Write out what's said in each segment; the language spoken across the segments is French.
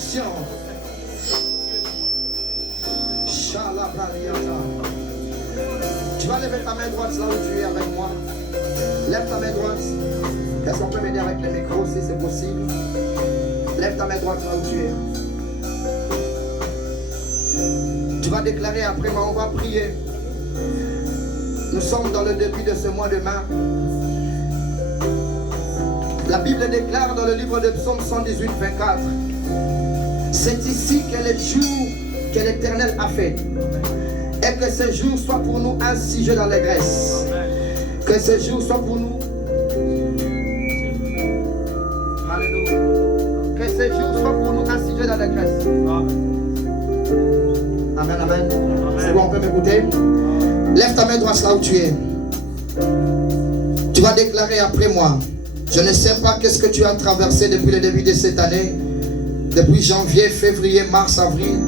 bénédiction. Tu vas lever ta main droite là où tu es avec moi. Lève ta main droite. Est-ce qu'on peut m'aider avec le micro si c'est possible? Lève ta main droite là où tu es. Tu vas déclarer après moi, on va prier. Nous sommes dans le début de ce mois de mai. La Bible déclare dans le livre de Psaume 118, 24. C'est ici que le jour que l'Éternel a fait. Et que ce jour soit pour nous un sujet d'allégresse. Que ce jour soit pour nous. Alléluia. Que ce jour soit pour nous un sujet d'allégresse. Amen, amen. C'est bon, on peut m'écouter? Lève ta main droite là où tu es. Tu vas déclarer après moi. Je ne sais pas qu'est-ce que tu as traversé depuis le début de cette année. Depuis janvier, février, mars, avril.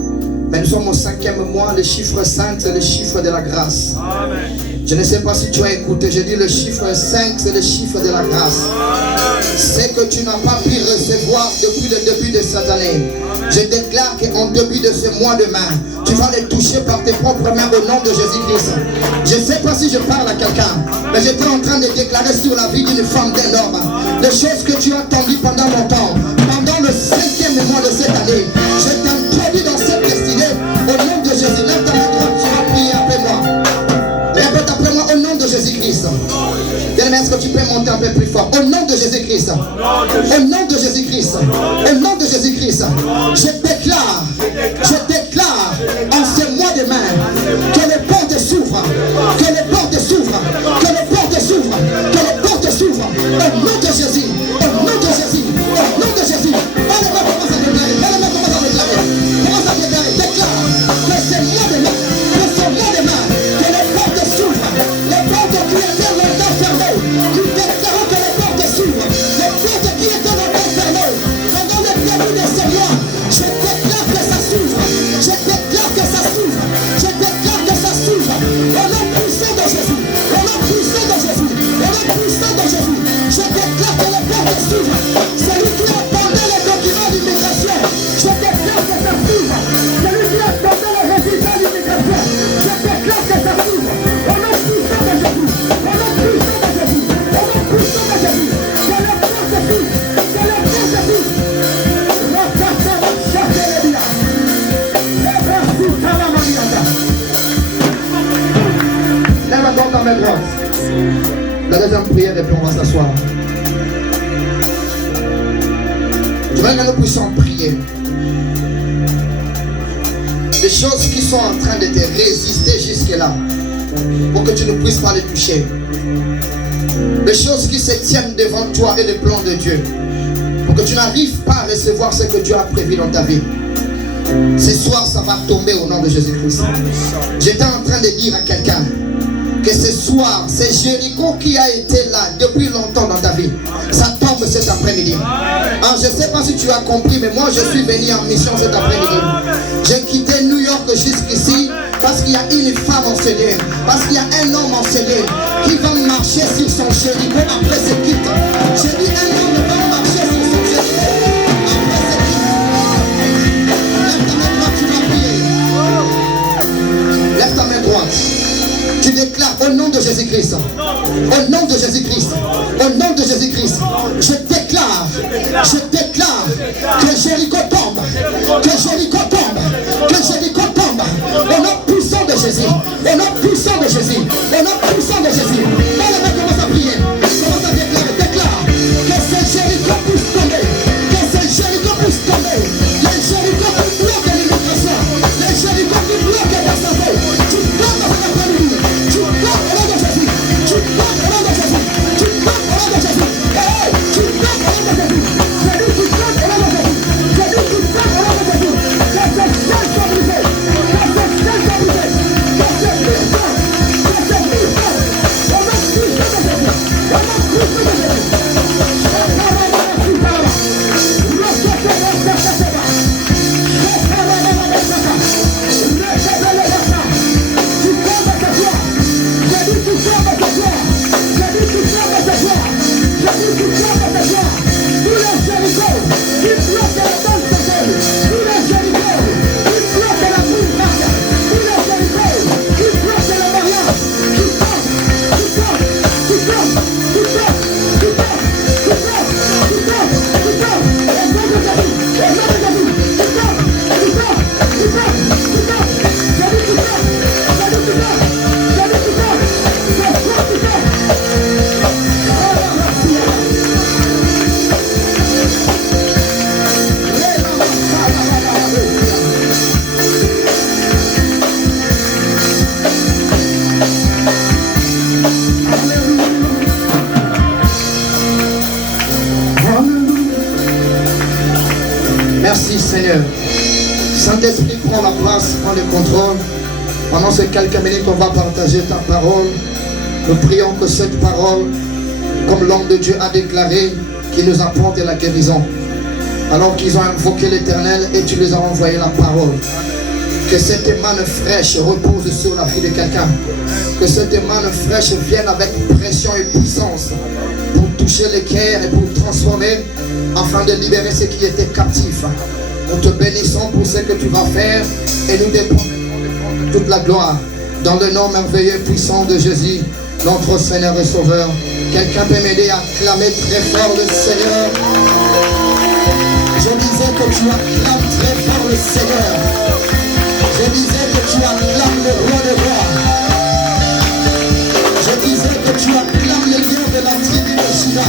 Mais nous sommes au 5e mois. Le chiffre 5, c'est le chiffre de la grâce. Amen. Je ne sais pas si tu as écouté. Je dis le chiffre 5, c'est le chiffre de la grâce. C'est que tu n'as pas pu recevoir depuis le début de cette année. Je déclare qu'en début de ce mois de mai, tu vas les toucher par tes propres mains au nom de Jésus-Christ. Je ne sais pas si je parle à quelqu'un, mais j'étais en train de déclarer sur la vie d'une femme, d'un homme, les choses que tu as attendues pendant longtemps. Pendant le 5e mois de cette année, je t'introduis dans cette destinée au nom de Jésus. Lève ta main droite, tu vas prier après moi. Répète après moi au nom de Jésus-Christ. Bien-aimé, est-ce que tu peux monter un peu plus fort? Au nom de Jésus-Christ. Au nom de Jésus-Christ. Au nom de Jésus-Christ. Je déclare en ce mois de mai que les portes s'ouvrent. Que les portes s'ouvrent. Que les portes s'ouvrent. Que les portes s'ouvrent. Au nom de Jésus. Au nom de Jésus. Au nom de Jésus. Allez-moi, commence à déclarer. Allez-moi, commence à déclarer. Commence à déclarer. Déclare que ce mois de mai, que les portes s'ouvrent. Les portes qui étaient longtemps fermées. Tu déclares que les portes s'ouvrent. Les portes qui étaient longtemps fermées. Pendant le début de ce mois, je déclare que ça s'ouvre. Je déclare que ça s'ouvre. Je déclare que ça s'ouvre. Au nom puissant de Jésus. Au nom puissant de Jésus. Au nom puissant de Jésus. Je déclare que les portes s'ouvrent. Celui qui attendait les documents d'immigration, je déclare que ça s'ouvre. Celui qui attendait les résultats d'immigration, je déclare que ça s'ouvre. Au nom puissant de Jésus. Au nom puissant de Jésus. Au nom puissant de Jésus. Que les portes s'ouvrent. Que les portes s'ouvrent. Lève encore ta main droite. La deuxième prière et puis on va s'asseoir. Je veux que nous puissions prier. Les choses qui sont en train de te résister jusque-là, pour que tu ne puisses pas les toucher. Les choses qui se tiennent devant toi et les plans de Dieu, pour que tu n'arrives pas à recevoir ce que Dieu a prévu dans ta vie. Ce soir, ça va tomber au nom de Jésus-Christ. J'étais en train de dire à quelqu'un que ce soir, c'est Jéricho qui a été là depuis longtemps dans ta vie. Ça tombe cet après-midi. Alors, je ne sais pas si tu as compris, mais moi je suis venu en mission cet après-midi. J'ai quitté New York jusqu'ici parce qu'il y a une femme enseignée, parce qu'il y a un homme enseigné qui va marcher sur son Jéricho après ce quitte. J'ai dit un homme va marcher sur son Jéricho après ce quitte. Lève ta main droite. Tu déclares au nom de Jésus-Christ. Au nom de Jésus-Christ. Au nom de Jésus-Christ. Je déclare que Jéricho tombe. Que Jéricho tombe. Que Jéricho tombe. Au nom puissant de Jésus. Au nom puissant de Jésus. Au nom puissant de Jésus. Allez, commence à prier. Commence à déclarer. Déclare que ce Jéricho puisse tomber. Que ce Jéricho puisse tomber. Les Jéricho qui bloquent l'immigration. Les Jéricho qui bloquent la santé. Tu tombes dans la famille. Tu tombes au nom de Jésus. Tu tombes au nom de Jésus. Tu tombes au nom de Jésus. Tu tombes au nom de Jésus. Jésus, tu tombes au nom de Jésus. Jésus, Merci Seigneur. Saint-Esprit, prends la place, prends le contrôle. Pendant ces quelques minutes, on va partager ta parole. Nous prions que cette parole, comme l'homme de Dieu a déclaré, qui nous apporte la guérison. Alors qu'ils ont invoqué l'Éternel et tu les as envoyé la parole. Que cette manne fraîche repose sur la vie de quelqu'un. Que cette manne fraîche vienne avec pression et puissance pour toucher les cœurs et pour transformer afin de libérer ceux qui étaient captifs. Nous te bénissons pour ce que tu vas faire et nous dépendons de toute la gloire dans le nom merveilleux et puissant de Jésus, notre Seigneur et Sauveur. Quelqu'un peut m'aider à acclamer très fort le Seigneur. Je disais que tu acclames très fort le Seigneur. Je disais que tu acclames le roi des rois. Je disais que tu acclames le lion de la tribu de Juda.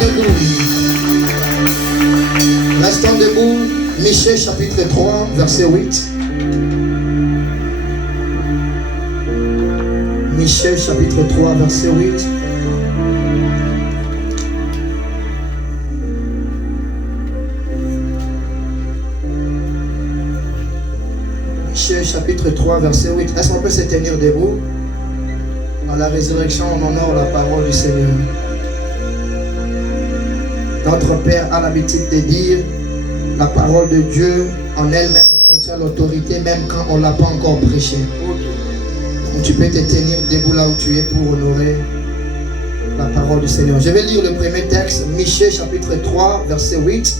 Alléluia. Restons debout. Michée chapitre 3, verset 8. Michée chapitre 3, verset 8. Michée chapitre 3, verset 8. Est-ce qu'on peut se tenir debout? À la résurrection, on honore la parole du Seigneur. Notre Père a l'habitude de dire la parole de Dieu en elle-même contient l'autorité même quand on ne l'a pas encore prêché. Donc tu peux te tenir debout là où tu es pour honorer la parole du Seigneur. Je vais lire le premier texte, Michée chapitre 3, verset 8.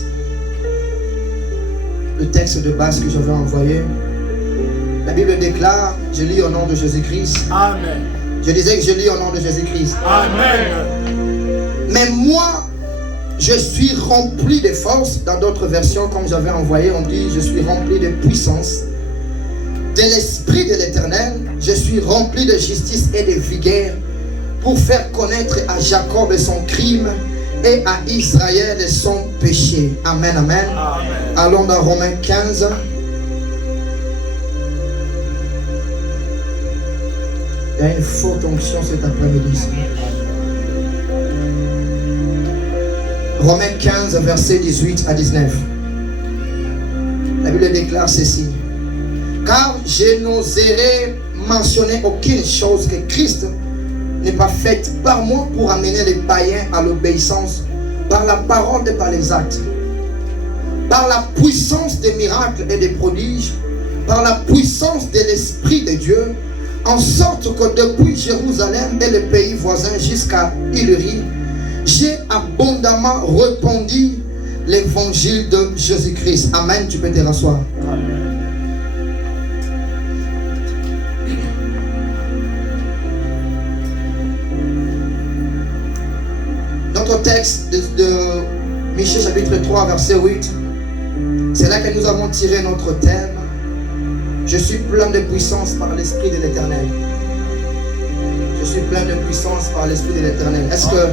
Le texte de base que j'avais envoyé. La Bible déclare, je lis au nom de Jésus-Christ. Amen. Je disais que je lis au nom de Jésus-Christ. Amen. Mais moi, je suis rempli de force. Dans d'autres versions, comme j'avais envoyé, on dit je suis rempli de puissance, de l'esprit de l'Éternel. Je suis rempli de justice et de vigueur pour faire connaître à Jacob son crime et à Israël son péché. Amen, amen. Amen. Allons dans Romains 15. Il y a une forte onction cet après-midi. Romains 15, versets 18 à 19. La Bible déclare ceci. Car je n'oserais mentionner aucune chose que Christ n'ait pas faite par moi pour amener les païens à l'obéissance par la parole et par les actes, par la puissance des miracles et des prodiges, par la puissance de l'Esprit de Dieu, en sorte que depuis Jérusalem et les pays voisins jusqu'à Illyrie, j'ai abondamment répandu l'évangile de Jésus-Christ. Amen. Tu peux te rasseoir. Amen. Notre texte de Michée chapitre 3 verset 8, c'est là que nous avons tiré notre thème. Je suis plein de puissance par l'Esprit de l'Éternel. Je suis plein de puissance par l'Esprit de l'Éternel. Est-ce que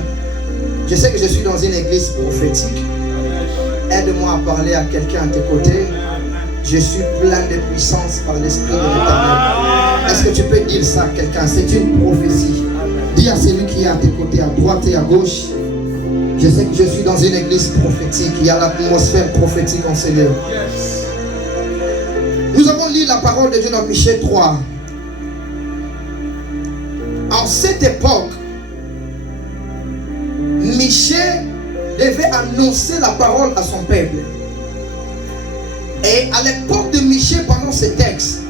je sais que je suis dans une église prophétique? Aide-moi à parler à quelqu'un à tes côtés. Je suis plein de puissance par l'Esprit de l'Éternel. Est-ce que tu peux dire ça à quelqu'un? C'est une prophétie. Dis à celui qui est à tes côtés, à droite et à gauche. Je sais que je suis dans une église prophétique. Il y a l'atmosphère prophétique en ce lieu. Nous avons lu la parole de Dieu dans Michée 3. En cette époque, Michée devait annoncer la parole à son peuple. Et à l'époque de Michée, pendant ce texte,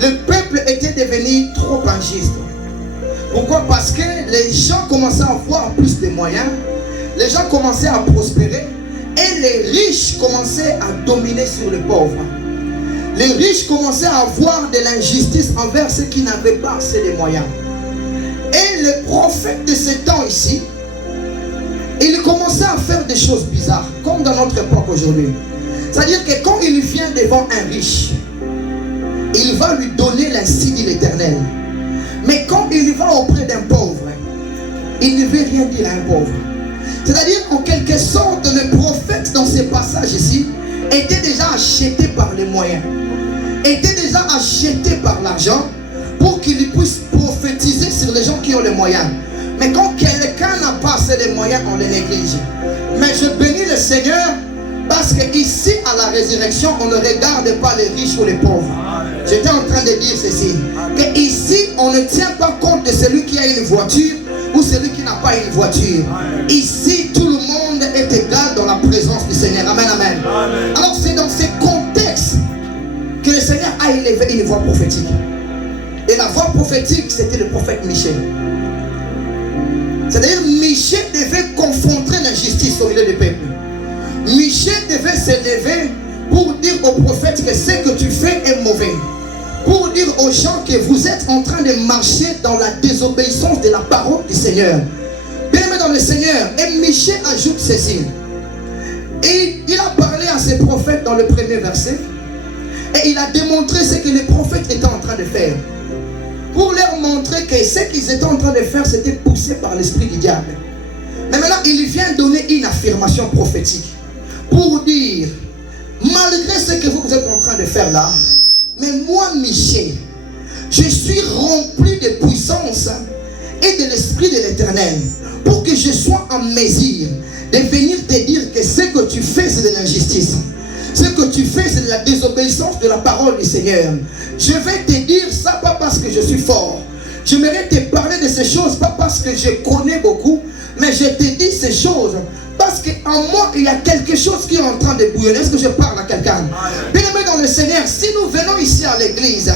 le peuple était devenu trop injuste. Pourquoi? Parce que les gens commençaient à avoir plus de moyens, les gens commençaient à prospérer et les riches commençaient à dominer sur les pauvres. Les riches commençaient à avoir de l'injustice envers ceux qui n'avaient pas assez de moyens. Et le prophète de ce temps ici, il commençait à faire des choses bizarres, comme dans notre époque aujourd'hui. C'est-à-dire que quand il vient devant un riche, il va lui donner l'insigne de l'Éternel. Mais quand il va auprès d'un pauvre, il ne veut rien dire à un pauvre. C'est-à-dire en quelque sorte, le prophète dans ces passages ici était déjà acheté par les moyens, était déjà acheté par l'argent pour qu'il puisse prophétiser sur les gens qui ont les moyens. Mais quand quelqu'un n'a pas assez de moyens, on les néglige. Mais je bénis le Seigneur parce qu'ici, à la résurrection, on ne regarde pas les riches ou les pauvres. J'étais en train de dire ceci. Que ici, on ne tient pas compte de celui qui a une voiture ou celui qui n'a pas une voiture. Ici, tout le monde est égal dans la présence du Seigneur. Amen, amen. Alors, c'est dans ces contextes que le Seigneur a élevé une voix prophétique. Et la voix prophétique, c'était le prophète Michée. C'est-à-dire, Michée devait confronter l'injustice au milieu du peuple. Michée devait s'élever pour dire aux prophètes que ce que tu fais est mauvais. Pour dire aux gens que vous êtes en train de marcher dans la désobéissance de la parole du Seigneur. Bien-aimé dans le Seigneur, et Michée ajoute ceci. Et il a parlé à ses prophètes dans le premier verset. Et il a démontré ce que les prophètes étaient en train de faire. Pour leur montrer que ce qu'ils étaient en train de faire, c'était poussé par l'esprit du diable. Mais maintenant, il vient donner une affirmation prophétique. Pour dire, malgré ce que vous êtes en train de faire là, mais moi, Michée, je suis rempli de puissance et de l'esprit de l'Éternel pour que je sois en mesure de venir te dire que ce que tu fais, c'est de l'injustice. Ce que tu fais, c'est de la désobéissance de la parole du Seigneur. Je vais te dire ça pas parce que je suis fort. J'aimerais te parler de ces choses, pas parce que je connais beaucoup, mais je te dis ces choses parce qu'en moi, il y a quelque chose qui est en train de bouillonner. Est-ce que je parle à quelqu'un? Bien-aimé dans le Seigneur, si nous venons ici à l'église,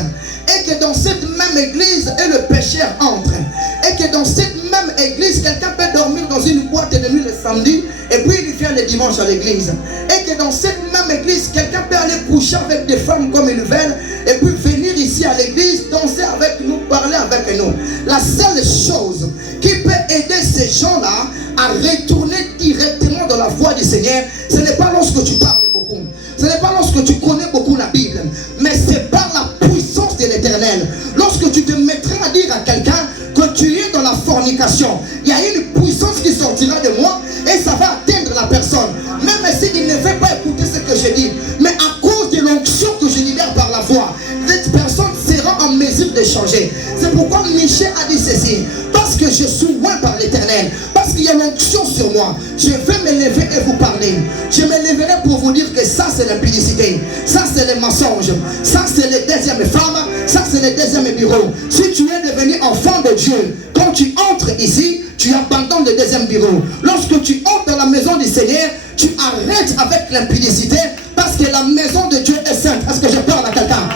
et que dans cette même église, et le pécheur entre, et que dans cette même église, quelqu'un peut dormir dans une boîte de nuit le samedi, et puis il vient le dimanche à l'église, et que dans cette même église, quelqu'un peut aller coucher avec des femmes comme ils veulent, et puis venir ici à l'église, danser avec nous, parler avec nous. La seule chose qui peut aider ces gens-là à retourner directement dans la voie du Seigneur, ce n'est pas lorsque tu parles beaucoup, ce n'est pas lorsque tu connais beaucoup la Bible, mais c'est par la puissance de l'Éternel. Lorsque tu te mettras à dire à quelqu'un que tu es dans la fornication, il y a une puissance qui sortira de moi et ça va atteindre la personne. Même s'il ne veut pas écouter ce que je dis, mais à cause de l'onction que je libère par la voix, cette personne sera en mesure de changer. C'est pourquoi Michée a dit ceci. Parce que je suis loin par l'Éternel, parce qu'il y a l'onction sur moi, je vais me lever et vous parler. Je me lèverai pour vous dire que ça c'est l'impudicité, ça c'est le mensonge, ça c'est le deuxième femme, ça c'est le deuxième bureau. Si tu es devenu enfant de Dieu, quand tu entres ici, tu abandonnes le deuxième bureau. Lorsque tu entres dans la maison du Seigneur, tu arrêtes avec l'impudicité, parce que la maison de Dieu est sainte. Est-ce que je parle à quelqu'un?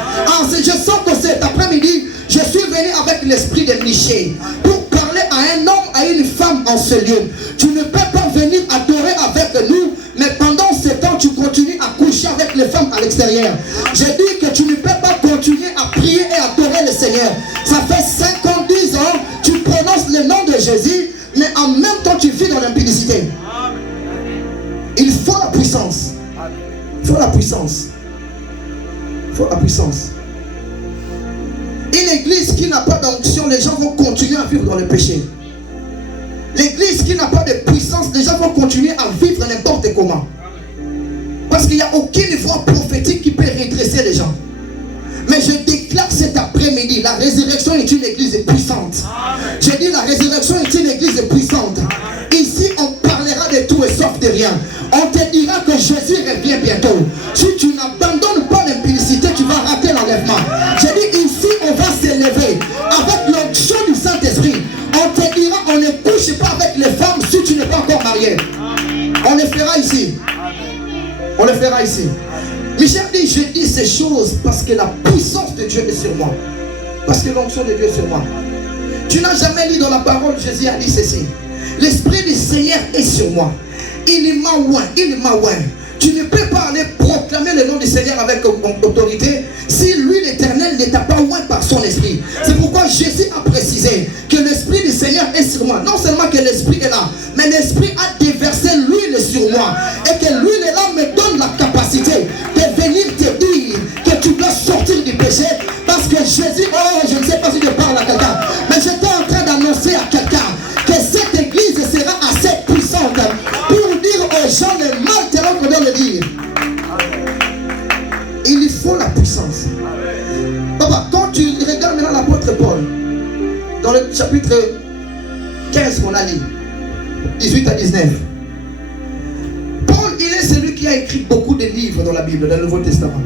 Je sens que cet après-midi, je suis venu avec l'esprit de Michée pour parler à un homme, à une femme en ce lieu. Tu ne peux pas venir adorer avec nous, mais pendant ce temps, tu continues à coucher avec les femmes à l'extérieur. J'ai dit que tu ne peux pas continuer à prier et adorer le Seigneur. Ça fait 50 ans, tu prononces le nom de Jésus, mais en même temps, tu vis dans l'impudicité. Il faut la puissance. Il faut la puissance. Il faut la puissance. Une église qui n'a pas d'onction, les gens vont continuer à vivre dans le péché. L'église qui n'a pas de puissance, les gens vont continuer à vivre n'importe comment. Parce qu'il n'y a aucune voix prophétique qui peut redresser les gens. Mais je déclare cet après-midi, la résurrection est une église puissante. Je dis la résurrection est une église puissante. Ici, on parlera de tout et sauf de rien. On te dira que Jésus revient bientôt. Si tu n'abandonnes pas l'impudicité, tu vas rater l'enlèvement. Je dis ici, on va s'élever avec l'onction du Saint-Esprit. On te dira, on ne couche pas avec les femmes si tu n'es pas encore marié. On le fera ici. On le fera ici. Michel dit, je dis ces choses parce que la puissance de Dieu est sur moi. Parce que l'onction de Dieu est sur moi. Tu n'as jamais lu dans la parole, Jésus a dit ceci. L'Esprit du Seigneur est sur moi. Il m'a oint, il m'a oint. Tu ne peux pas aller proclamer le nom du Seigneur avec autorité si lui, l'Éternel, ne t'a pas oint par son esprit. C'est pourquoi Jésus a précisé que l'Esprit du Seigneur est sur moi. Non seulement que l'Esprit est là, mais l'Esprit a déversé l'huile sur moi. Et que l'huile est là me donne la capacité de venir te dire que tu dois sortir du péché. Parce que Jésus, oh, je ne sais pas si je parle à quelqu'un, mais j'étais en train d'annoncer à quelqu'un que cette église sera assez puissante pour dire aux gens le mal tel qu'on doit le dire. Il faut la puissance. Papa, quand tu regardes maintenant l'apôtre Paul, dans le chapitre 15 qu'on a lu. 18 à 19. Paul, il est celui qui a écrit beaucoup de livres dans la Bible, dans le Nouveau Testament.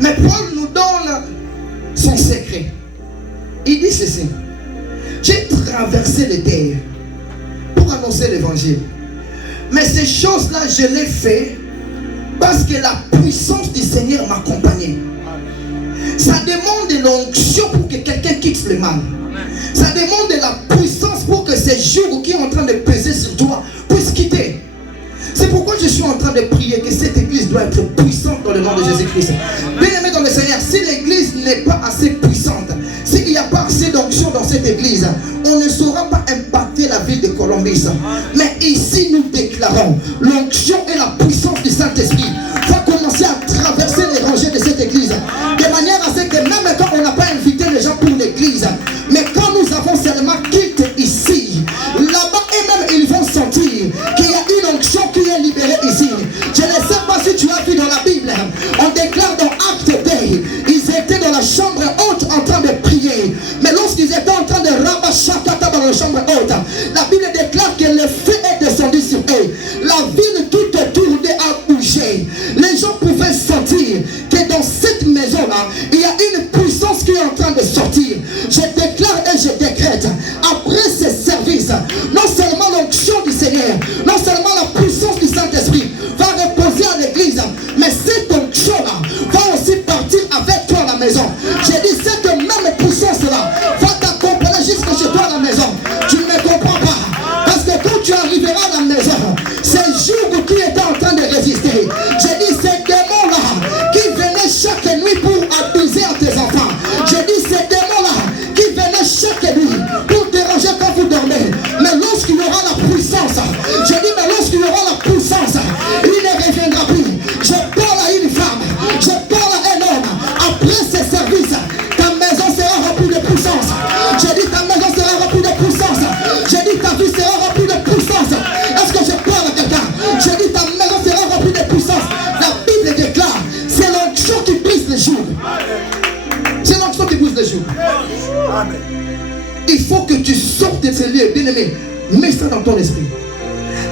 Mais Paul nous donne son secret. Il dit ceci: j'ai traversé les terres pour annoncer l'évangile. Mais ces choses-là, je les fais parce que la puissance du Seigneur m'accompagnait. Ça demande de l'onction pour que quelqu'un quitte le mal. Ça demande de la puissance pour que ces jours qui sont en train de peser sur toi puissent quitter. C'est pourquoi je suis en train de prier que cette église doit être puissante dans le nom de Jésus-Christ. Bien-aimé dans le Seigneur, si l'église n'est pas assez puissante, s'il n'y a pas assez d'onction dans cette église, on ne saura pas impacter la ville de Columbus. Mais ici, nous déclarons l'onction et la puissance du Saint-Esprit va commencer à traverser les rangées de cette église, de manière à ce que même quand on n'a pas invité les gens pour l'église, mais quand nous avons seulement quitté ici, là-bas eux-mêmes ils vont sentir qu'il y a une onction qui est libérée ici. Je ne sais pas si tu as vu dans la Bible, on déclare dans Acte Day, ils étaient dans la chambre haute en train de prier. Mais lorsqu'ils étaient en train de rabachakata dans la chambre haute, la Bible déclare que le feu est descendu sur eux. La ville tout autour a bougé. Les gens pouvaient sentir que dans cette maison-là, il y a une puissance qui est en train de sortir. Je déclare et je décrète, après ce service, non seulement l'onction du Seigneur, non seulement la puissance du Saint-Esprit va reposer à l'église, mais cette onction-là va aussi partir avec toi à la maison. J'ai dit, cette même puissance-là va t'accompagner jusqu'à chez toi à la maison. Tu ne me comprends pas. Parce que quand tu arriveras à la maison, ces jours qui étaient en train de résister, j'ai dit, ces démons-là qui venaient chaque nuit pour abuser à tes enfants. J'ai dit, ces démons-là qui venaient chaque nuit pour déranger quand vous dormez. Mais lorsqu'il y aura la puissance, j'ai dit, mais lorsqu'il y aura la puissance, il ne reviendra plus. Je parle à une femme, je parle à un homme. Après ce service, ta maison sera remplie de puissance. J'ai dit, ta maison sera remplie de puissance. J'ai dit, ta vie sera remplie de puissance. Est-ce que je parle à quelqu'un? J'ai dit, ta maison sera remplie de puissance. La Bible déclare, c'est l'onction qui brise les jours. C'est l'onction qui brise les jours. Il faut que tu sortes de ces lieux, bien-aimé. Mets ça dans ton esprit.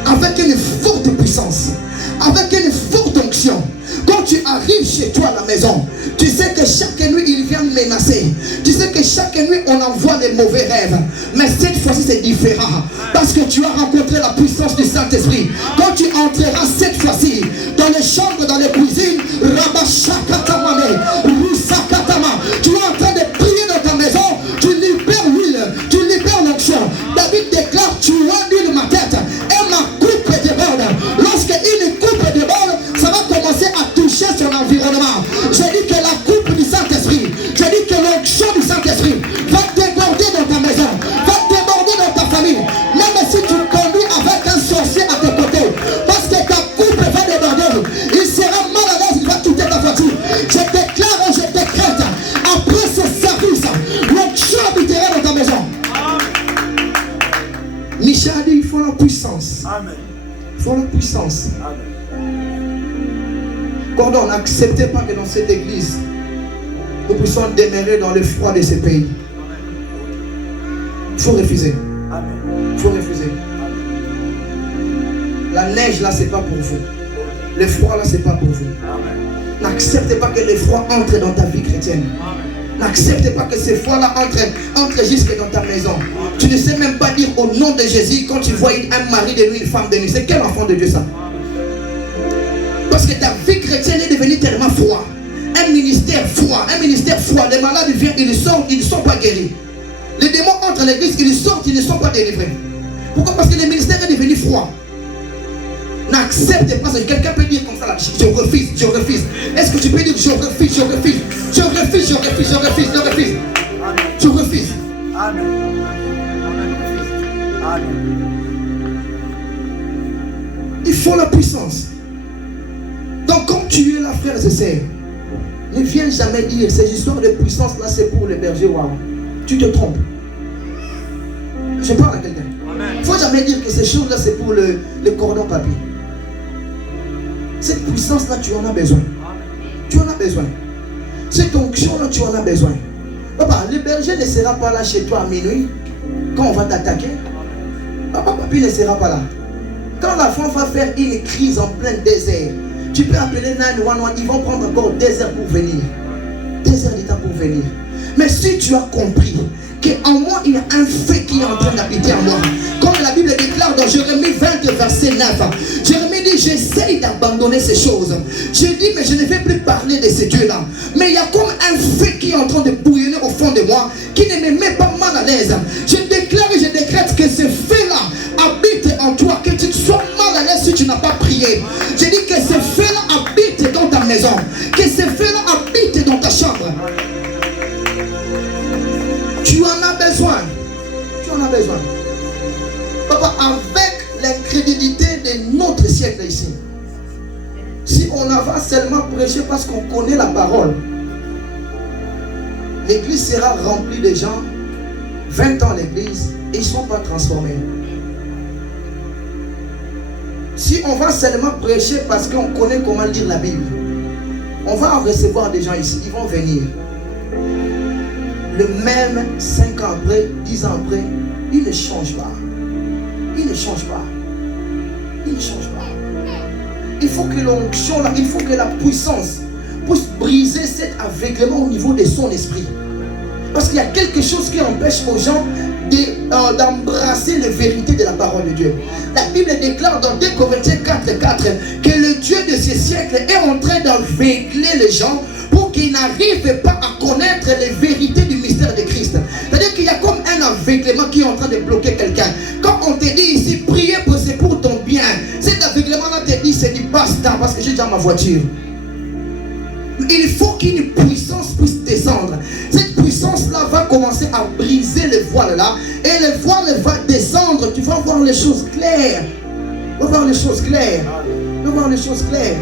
Avec une forte puissance, avec une forte onction. Quand tu arrives chez toi à la maison, tu sais que chaque nuit il vient menacer. Tu sais que chaque nuit on envoie des mauvais rêves. Mais cette fois-ci c'est différent. Parce que tu as rencontré la puissance du Saint-Esprit. Quand tu entreras cette fois-ci dans les chambres, dans les cuisines, Rabashakatamane, Rusakatama, tu es en train de prier dans ta maison, tu libères l'huile, tu libères l'onction. David déclare, tu as ma tête et ma coupe déborde. Lorsqu'une coupe déborde, ça va commencer à toucher son environnement. J'ai dit que la coupe du Saint-Esprit, j'ai dit que l'onction du Saint-Esprit va déborder dans ta maison, va déborder dans ta famille. Même si tu conduis avec un sorcier à tes côtés, parce que ta coupe va déborder, il sera mal à l'aise, il va quitter ta voiture. Je déclare et je décrète, après ce service, l'onction habitera dans ta maison. Michel a dit, il faut la puissance. Amen. Il faut la puissance. Amen. Cordon, n'acceptez pas que dans cette église, nous puissions demeurer dans le froid de ce pays. Il faut refuser. Il faut refuser. La neige là, c'est pas pour vous. Le froid là, c'est pas pour vous. N'acceptez pas que le froid entre dans ta vie chrétienne. N'acceptez pas que ces fois-là entre jusque dans ta maison. Tu ne sais même pas dire au nom de Jésus quand tu vois un mari de nuit, une femme de nuit. C'est quel enfant de Dieu ça? Parce que ta vie chrétienne est devenue tellement froid. Un ministère froid. Les malades viennent, ils sortent, ils ne sont pas guéris. Les démons entrent à l'église, ils sortent, ils ne sont pas délivrés. Pourquoi? Parce que le ministère est devenu froid. N'acceptez pas ça. Quelqu'un peut dire comme ça là, je refuse, je refuse. Est-ce que tu peux dire je refuse, je refuse, je refuse, je refuse, je refuse, je refuse. Je refuse. Amen. Amen. Il faut la puissance. Donc quand tu es là, frère et sœurs, ne viens jamais dire ces histoires de puissance là c'est pour les bergers. Waouh. Tu te trompes. Je parle à quelqu'un. Il ne faut jamais dire que ces choses là c'est pour le cordon papier. Cette puissance là tu en as besoin. Tu en as besoin. Cette onction là tu en as besoin. Papa, le berger ne sera pas là chez toi à minuit. quand on va t'attaquer, papi ne sera pas là. Quand l'enfant va faire une crise en plein désert, tu peux appeler 911, ils vont prendre encore des heures pour venir. Des heures de temps pour venir. Mais si tu as compris qu'en moi, il y a un fait qui est en train d'habiter en moi. Comme la Bible déclare dans Jérémie 20, verset 9. Jérémie dit, j'essaye d'abandonner ces choses. Je dis, mais je ne vais plus parler de ces dieux-là. Mais il y a comme un fait qui est en train de bouillonner au fond de moi, qui ne me met pas mal à l'aise. Je déclare et je décrète que ce fait-là habite en toi, que tu sois mal à l'aise si tu n'as pas prié. Je dis que ce fait-là habite dans ta maison, que ce fait-là habite dans ta chambre. Tu en as besoin. Tu en as besoin. Papa, avec l'incrédulité de notre siècle ici, si on va seulement prêcher parce qu'on connaît la parole, l'église sera remplie de gens, 20 ans l'église, et ils ne sont pas transformés. Si on va seulement prêcher parce qu'on connaît comment lire la Bible, on va en recevoir des gens ici, ils vont venir. Le même 5 ans après, 10 ans après, il ne change pas. Il ne change pas. Il ne change pas. Il faut que l'onction, il faut que la puissance puisse briser cet aveuglement au niveau de son esprit. Parce qu'il y a quelque chose qui empêche aux gens d'embrasser la vérité de la parole de Dieu. La Bible déclare dans 2 Corinthiens 4 que le Dieu de ce siècle est en train d'aveugler les gens pour qu'ils n'arrivent pas à connaître les vérités du mystère de Christ. C'est-à-dire qu'il y a comme un aveuglement qui est en train de bloquer quelqu'un. Quand on te dit ici, priez c'est pour ton bien, cet aveuglement-là te dit, c'est du basta parce que j'ai déjà ma voiture. Il faut qu'une puissance puisse descendre. Cette puissance-là va commencer à briser le voile là. Et le voile va descendre. Tu vas voir les choses claires. Tu vas voir les choses claires. Tu vas voir les choses claires.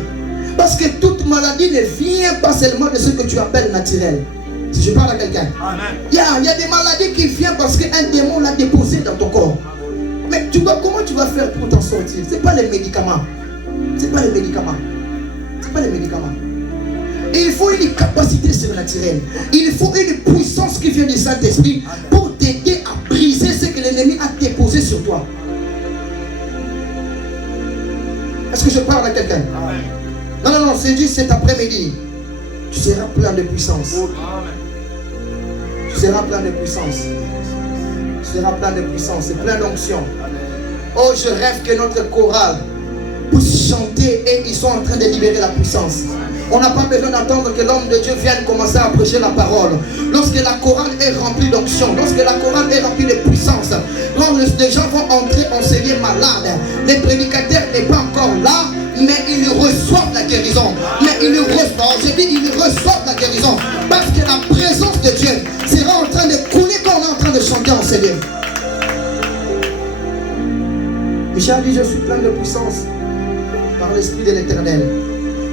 Parce que toute maladie ne vient pas seulement de ce que tu appelles naturel. Si je parle à quelqu'un. Il y a des maladies qui viennent parce qu'un démon l'a déposé dans ton corps. Mais tu vois comment tu vas faire pour t'en sortir? Ce n'est pas les médicaments. Ce n'est pas les médicaments. Ce n'est pas les médicaments. Et il faut une capacité surnaturelle. Il faut une puissance qui vient du Saint-Esprit pour t'aider à briser ce que l'ennemi a déposé sur toi. Est-ce que je parle à quelqu'un? Non, c'est dit cet après-midi. Tu seras plein de puissance. Tu seras plein de puissance. Tu seras plein de puissance et plein d'onction. Oh, je rêve que notre chorale puisse chanter et ils sont en train de libérer la puissance. On n'a pas besoin d'attendre que l'homme de Dieu vienne commencer à prêcher la parole. Lorsque la chorale est remplie d'onction, lorsque la chorale est remplie de puissance, lorsque les gens vont entrer enseigner malades, les prédicateurs n'est pas encore là, mais ils reçoivent la guérison. Mais ils reçoivent, je dis, ils reçoivent la guérison. Parce que la présence de Dieu sera en train de couler quand on est en train de chanter en Seigneur. Michel dit, je suis plein de puissance par l'Esprit de l'Éternel.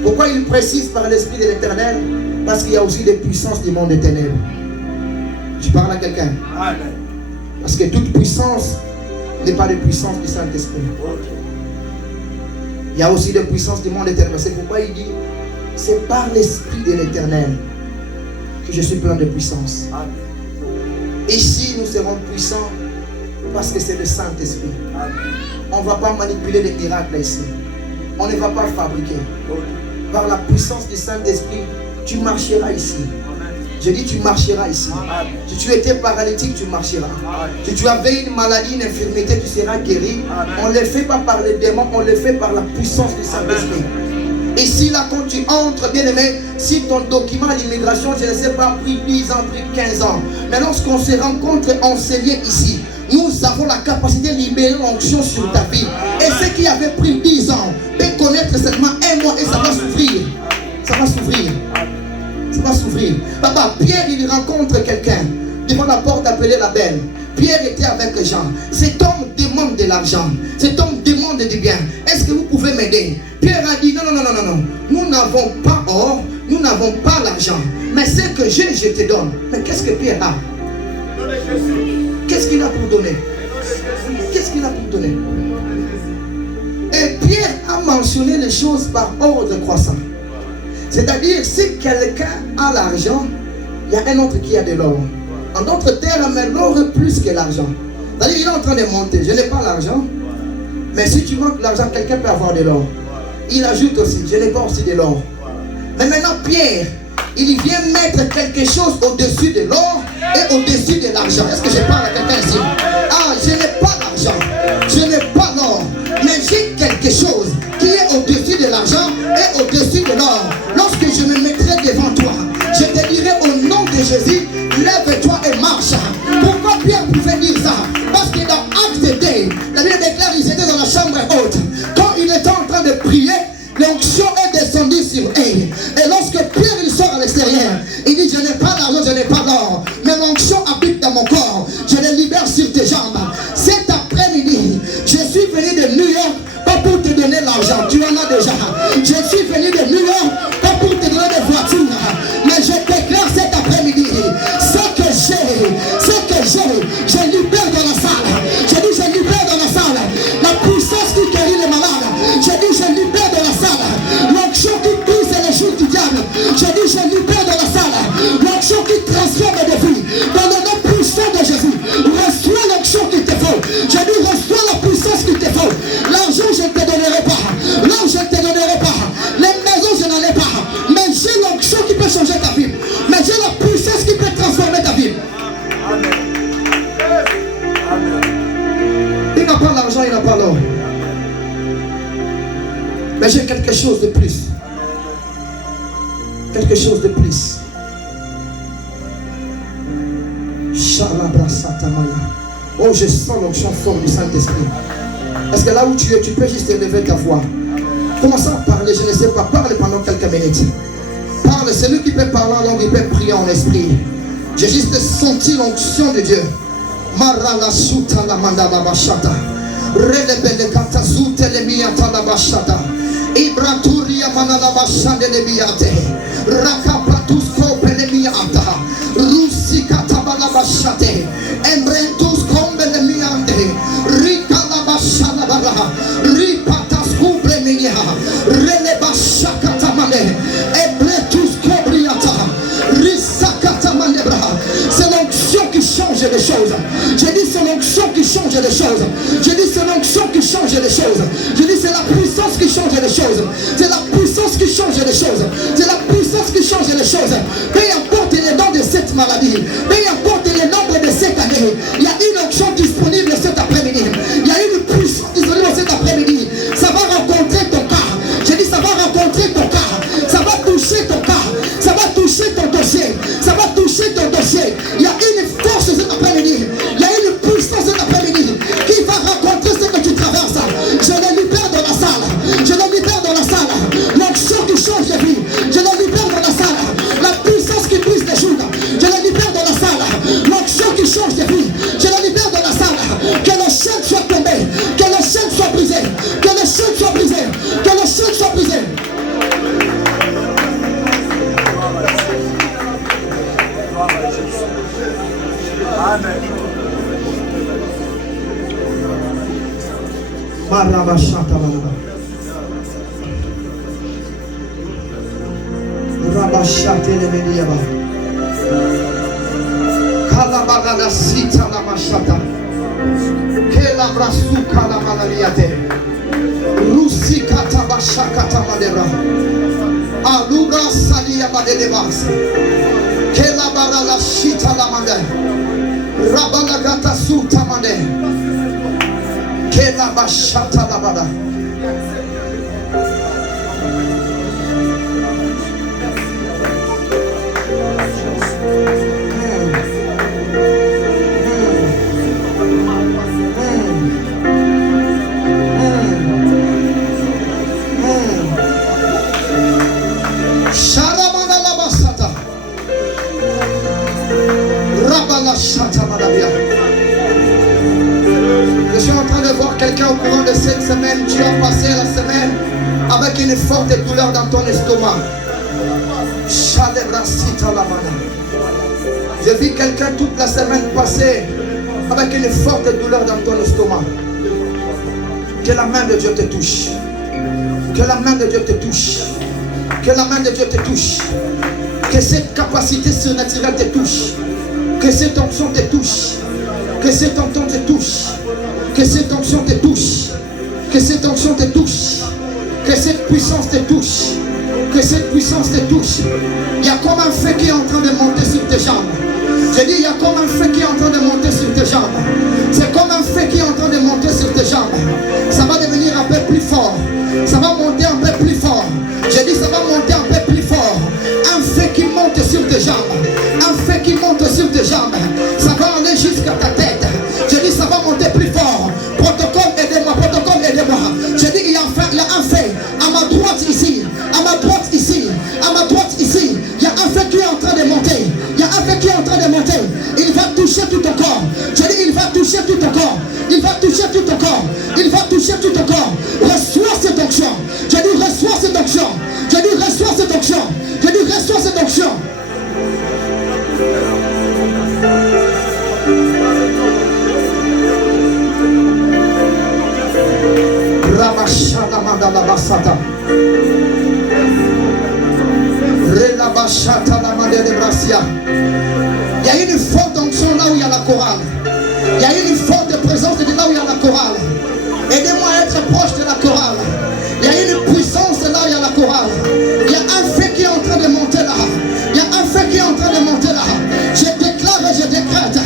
Pourquoi il précise par l'Esprit de l'Éternel? Parce qu'il y a aussi des puissances du monde des ténèbres. Je parle à quelqu'un. Parce que toute puissance n'est pas de puissance du Saint-Esprit. Il y a aussi des puissances du monde éternel. C'est pourquoi il dit, c'est par l'Esprit de l'Éternel que je suis plein de puissance. Ici, nous serons puissants parce que c'est le Saint-Esprit. On ne va pas manipuler les miracles ici. On ne va pas fabriquer. Par la puissance du Saint-Esprit, tu marcheras ici. Je dis, tu marcheras ici. Si tu étais paralytique, tu marcheras. Si tu avais une maladie, une infirmité, tu seras guéri. On ne le fait pas par les démons, on le fait par la puissance du Saint-Esprit. Et si là, quand tu entres, bien aimé, si ton document d'immigration, je ne sais pas, pris 10 ans, pris 15 ans, mais lorsqu'on se rencontre enseignés ici, nous avons la capacité de libérer l'onction sur ta vie. Et ceux qui avaient pris 10 ans peuvent connaître seulement un mois et ça va s'ouvrir. Ça va s'ouvrir. Ça va s'ouvrir. Papa, Pierre, il rencontre quelqu'un devant la porte appelée la Belle. Pierre était avec Jean. Cet homme demande de l'argent. Cet homme demande du bien. Est-ce que vous pouvez m'aider? Pierre a dit non. Nous n'avons pas or, nous n'avons pas l'argent. Mais ce que j'ai, je te donne. Mais qu'est-ce que Pierre a? Qu'est-ce qu'il a pour donner? Qu'est-ce qu'il a pour donner? Et Pierre a mentionné les choses par ordre croissant. C'est-à-dire, si quelqu'un a l'argent, il y a un autre qui a de l'or. En d'autres termes, mais l'or est plus que l'argent. C'est-à-dire, il est en train de monter. Je n'ai pas l'argent. Mais si tu manques l'argent, quelqu'un peut avoir de l'or. Il ajoute aussi, je n'ai pas aussi de l'or. Mais maintenant, Pierre, il vient mettre quelque chose au-dessus de l'or et au-dessus de l'argent. Est-ce que je parle à quelqu'un ici? Ah, je n'ai pas l'argent, je n'ai pas l'or, mais j'ai quelque chose qui est au-dessus de l'argent et au-dessus de l'or. Lorsque je me mettrai devant toi, je te dirai au nom de Jésus, lève-toi et marche. Pourquoi Pierre pouvait dire ça? Parce que dans Acte 2, la Bible déclare qu'ils étaient dans la chambre haute. Quand il était en train de prier, l'onction est descendue sur eux. Et lorsque Pierre il sort à l'extérieur, il dit, je n'ai pas d'argent, je n'ai pas d'or, mais l'onction habite dans mon corps. Je le libère sur tes jambes. Cet après-midi, je suis venu de New York, pas pour te donner l'argent, tu en as déjà. Je suis venu de New York, pas pour te donner des voitures, mais je déclare cet après-midi, ce que j'ai, je libère dans la salle. Je dis, je libère dans la salle la puissance qui guérit les malades. Je dis, je libère dans la salle l'onction qui brise les jours du diable. Je dis, je libère dans la salle l'onction qui transforme des vies. Dans le nom puissant de Jésus, reçois l'onction qu'il te faut. Je dis, reçois la puissance qu'il te faut. L'argent, je ne te donnerai pas. L'or, je ne te donnerai pas. Les maisons, je n'en ai pas. Mais j'ai l'onction qui peut changer ta vie. Mais j'ai la puissance qui peut transformer ta vie. Il n'a pas l'argent, il n'a pas l'or. Mais j'ai quelque chose de plus. Quelque chose de plus. Oh, je sens l'onction forte du Saint-Esprit. Parce que là où tu es, tu peux juste élever ta voix. Commence à parler, je ne sais pas. Parle pendant quelques minutes. Parle, celui qui peut parler en langue, il peut prier en esprit. J'ai juste senti l'onction de Dieu. Marala suta la mandala bashata. Relebele katazute le miyata la bashata. Ibraturia manala bashande le miyate. Rakapatus kope le miyata. Rusi katabala bashate. Embrentus kombe le miyande. Rika la bashana bara. Ripatas kubre miya. Rele bashakata mane. Ebretus kobriata. Risakata mane bra. C'est l'onction qui change les choses. Je dis c'est l'onction qui change les choses. Je dis c'est l'onction qui change les choses. Je dis c'est la puissance qui change les choses. C'est la puissance qui change les choses. C'est la puissance qui change les choses. Peu importe les noms de cette maladie, peu importe les nombres de cette année, il y a une onction disponible cet après-midi. Il y a une puissance disponible cet après-midi. Ça va rencontrer ton cas. Je dis ça va rencontrer ton cas. Ça va toucher ton cas. Ça va toucher ton dossier. Ça va toucher ton dossier. Il y a une force cet après-midi. Il y a une puissance cet après-midi qui va rencontrer ce que tu traverses. Je le libère dans la salle. Je le libère dans la salle. L'onction qui change de vie. Je le libère dans la salle. La puissance qui brise les jours. Je le libère dans la salle. L'onction qui change de vie. Je le libère dans la salle. Que le chaîne soit tombé. Que le chaîne soit brisé. Que le chaîne soit brisé. Que le chaîne soit brisé. Amen. Marabashata balaba. Rabashate le mediaba. Kalabagala sita la mashata. Kela brasuka la malariate. Rusika tabashaka tamadera. Alubra salia badelebas. Kela barala shita la mande. Rabalagata suta mande. Kela bashata la bada. Sharamana la basata. Rabala shata madabia. Je suis en train de voir quelqu'un au courant de cette semaine. Tu as passé la semaine avec une forte douleur dans ton estomac. J'ai vu quelqu'un toute la semaine passée avec une forte douleur dans ton estomac. Que la main de Dieu te touche. Que la main de Dieu te touche. Que la main de Dieu te touche. Que cette capacité surnaturelle te touche. Que cette onction te touche. Que cette onction te touche. Que cette onction te touche. Que cette onction te touche. Que cette puissance te touche. Que cette puissance te touche. Il y a comme un feu qui est en train de monter sur tes jambes. J'ai dit, il y a comme un feu qui est en train de monter sur tes jambes. C'est comme un feu qui est en train de monter sur tes jambes. Ça va devenir un peu plus fort. Ça va monter un peu plus fort. J'ai dit, ça va monter un peu plus fort. Un feu qui monte sur tes jambes. Un feu qui monte sur tes jambes. Ça va aller jusqu'à ta tête. J'ai dit, ça va monter plus fort. Protocole, aidez-moi. Protocole, aidez-moi. J'ai dit, il y a un feu à ma droite ici. À ma droite ici. À ma droite ici. Il y a un feu qui est en train de monter. Il y a un feu qui est en train de monter. Il va toucher tout ton corps. J'ai dit, il va toucher tout ton corps. Il va toucher tout ton corps. Il va toucher tout ton corps. Reçois cette onction. J'ai dit, reçois cette onction. J'ai dit, reçois cette onction. J'ai dit, reçois cette onction. Rabashana mandala basata. Relabashata la mandala de Brasia. Il y a une forte onction là où il y a la chorale. Il y a une forte présence de là où il y a la chorale. Aidez-moi à être proche de la chorale. Il y a une puissance là où il y a la chorale. Il y a un feu qui est en train de monter là. Il y a un feu qui est en train de monter là. Je déclare et je décrète,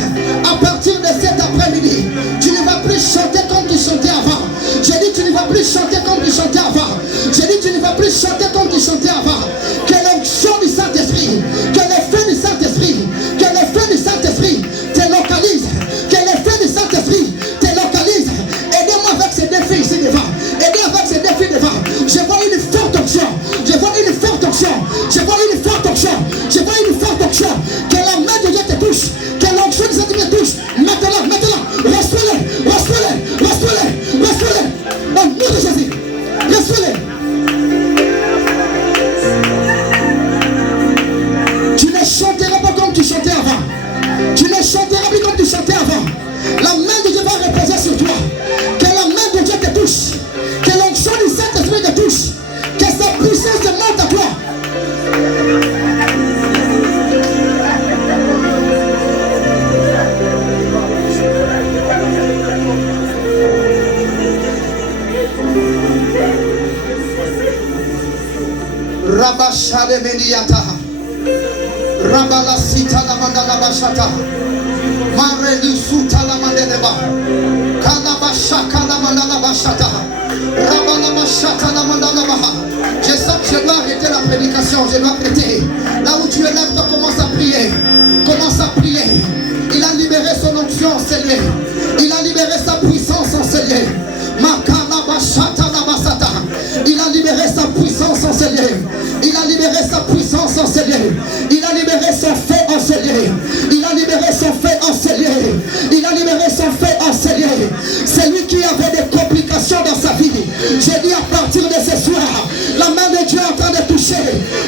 à partir de cet après-midi, tu ne vas plus chanter comme tu chantais avant. J'ai dit, tu ne vas plus chanter comme tu chantais avant. J'ai dit, tu ne vas plus chanter comme tu chantais avant. Que l'onction du Saint-Esprit, que le feu du Saint-Esprit, que le feu du Saint-Esprit te localise. Que le feu du Saint-Esprit te localise. Aidez-moi avec ces défis ici devant. Aidez avec ces défis devant. Je vois une forte onction. Je vois une forte onction. Je vois une forte onction. Je vois une forte onction. Que la main de Dieu te touche. Que l'onction du Saint-Esprit te touche. Maintenant, maintenant. Reçois-le. Reçois-le. Reçois-le. Reçois-le. Au nom de Jésus. Reçois-le. Tu ne chanteras pas comme tu chantais avant. Tu ne chanteras plus comme tu chantais avant. La main de Dieu va reposer sur toi. Que la main de Dieu te touche. Que l'onction du Saint-Esprit te touche. Que sa puissance te monte à toi. Rabashade Mediata Rabalasita la mandala bashata Maredu suta la mandeleba Kalabashaka la mandala bashata Rabala bashata la mandala baha. Je sens que je dois arrêter la prédication. Je dois arrêter. Là où tu es là, toi commence à prier. Commence à prier. Il a libéré son onction enseigné. Il a libéré sa puissance enseigné. Makala bashata la basata. Il a libéré sa puissance enseigné. Il a libéré sa puissance enseigné. Il a libéré son feu enseigné. Il a libéré son feu enseigné. Il a libéré son feu enseigné. C'est lui qui avait des complications dans sa vie. J'ai dit à partir de ce soir, la main de Dieu est en train de toucher.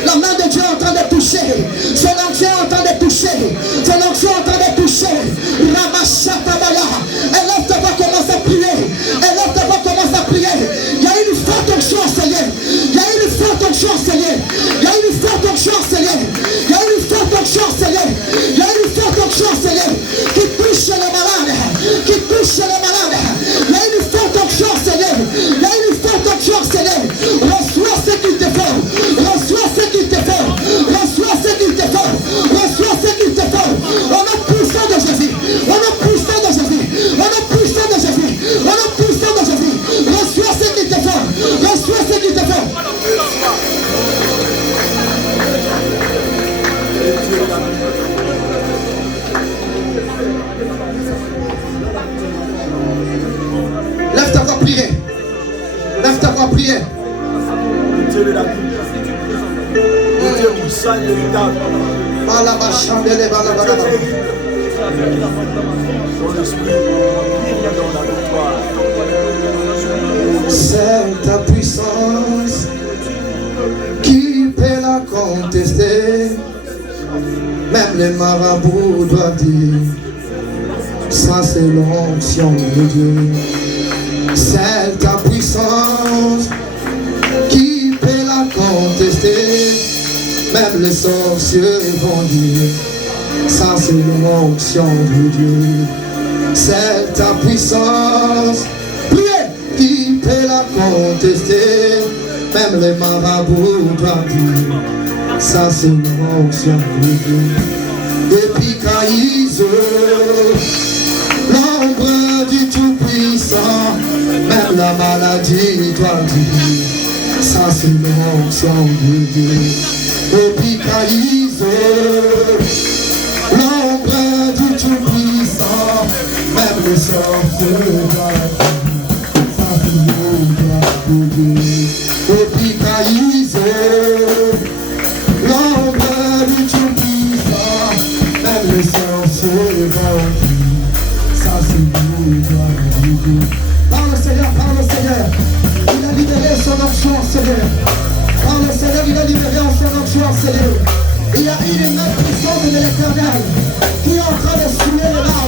La main de Dieu est en train de toucher. Son onction est en train de toucher. Son onction est en train de toucher. Ramashatabaya. Élève ta voix, commence à prier. Élève ta voix, commence à prier. Il y a une forte onction enseignée. Il y a une forte onction enseignée. Il y a une forte onction enseignée. Il y a une forte onction enseignée. Il y a une forte onction enseignée qui touche les malades. Qui touche les malades. Il y a une forte onction enseignée. Il y a une forte onction enseignée. Reçois ce qu'il te faut. Reçois ce qu'il te faut. Reçois ce qu'il te faut. Reçois ce qu'il te faut. On a puissant de Jésus. On a puissant de Jésus. On a puissant de Jésus. On a puissant de Jésus. Reçois ce qu'il te faut. Reçois ce qu'il te faut. Lève ta voix, prier. Lève ta voix, prier. C'est ta puissance qui peut la contester. Même les marabouts doivent dire, ça c'est l'onction de Dieu. C'est ta puissance qui peut la contester. Même les sorciers vont dire, ça c'est l'onction de Dieu. c'est ta puissance. Priez, qui peut la contester? Même les marabouts doivent dire, ça c'est l'onction de Dieu. Depuis Caïso, l'ombre du Tout-Puissant, même la maladie doit dire, ça c'est l'onction de Dieu. Depuis Caïso, l'ombre du Tout-Puissant, même le sorcier doit dire, ça c'est l'onction de Dieu. Depuis Caïso, l'ombre du Tout-Puissant, même le sorcier doit dire, ça c'est l'onction de Dieu. Parle le Seigneur, il a libéré son onction, Seigneur. Par le Seigneur, il a libéré en son onction, Seigneur. Il y a une main puissante de l'Éternel qui est en train de soulever les larmes.